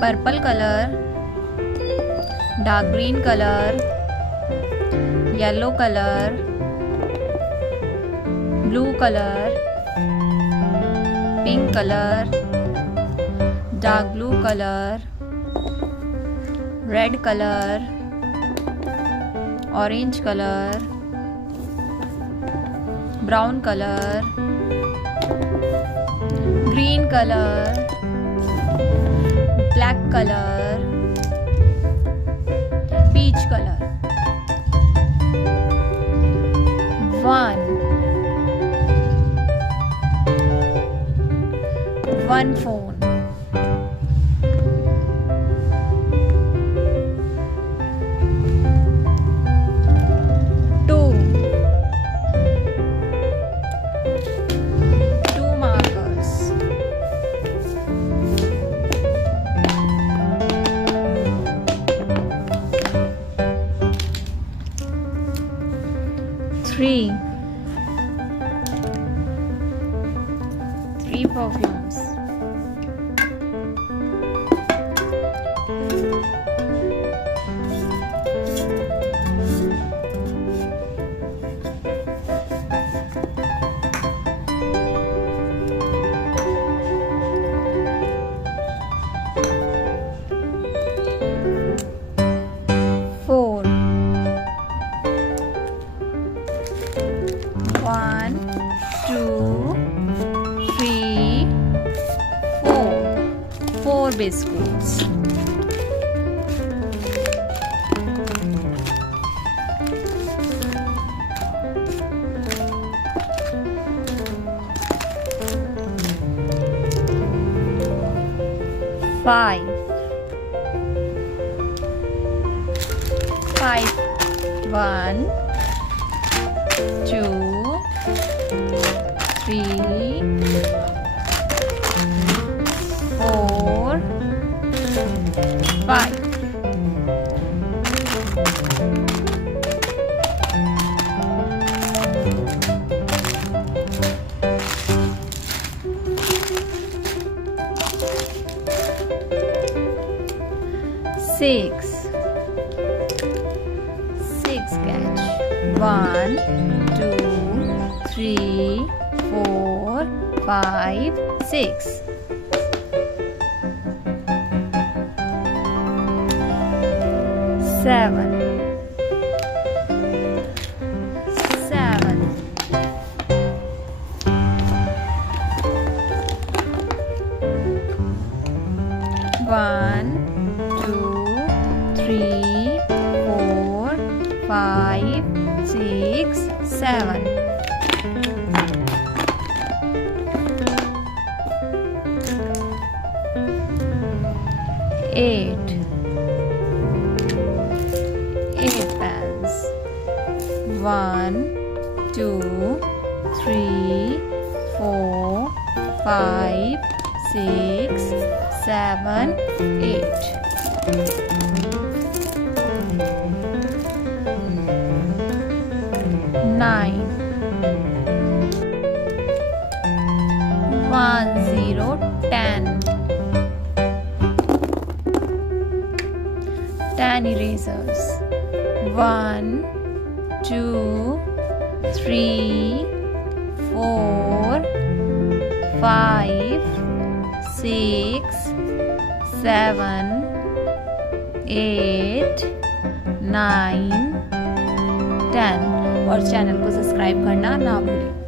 Purple colour, dark green colour, yellow colour, blue colour, pink colour, dark blue colour, red colour, orange colour, brown colour, green colour, black colour, peach colour. 1 phone, 2 markers, 3 perfumes, 4 1 2 3 4 biscuits, 5 1 2 3 4 5 6 catch, 1 2 3 4 5 6 7 1 2 3 4 5 6 7 8 pens, 1 2 3 4 5 6 7 8 9 1 0 10 erasers, 1 2 3 4 5 6 7 8 9 10 और channel को subscribe करना ना भूलें।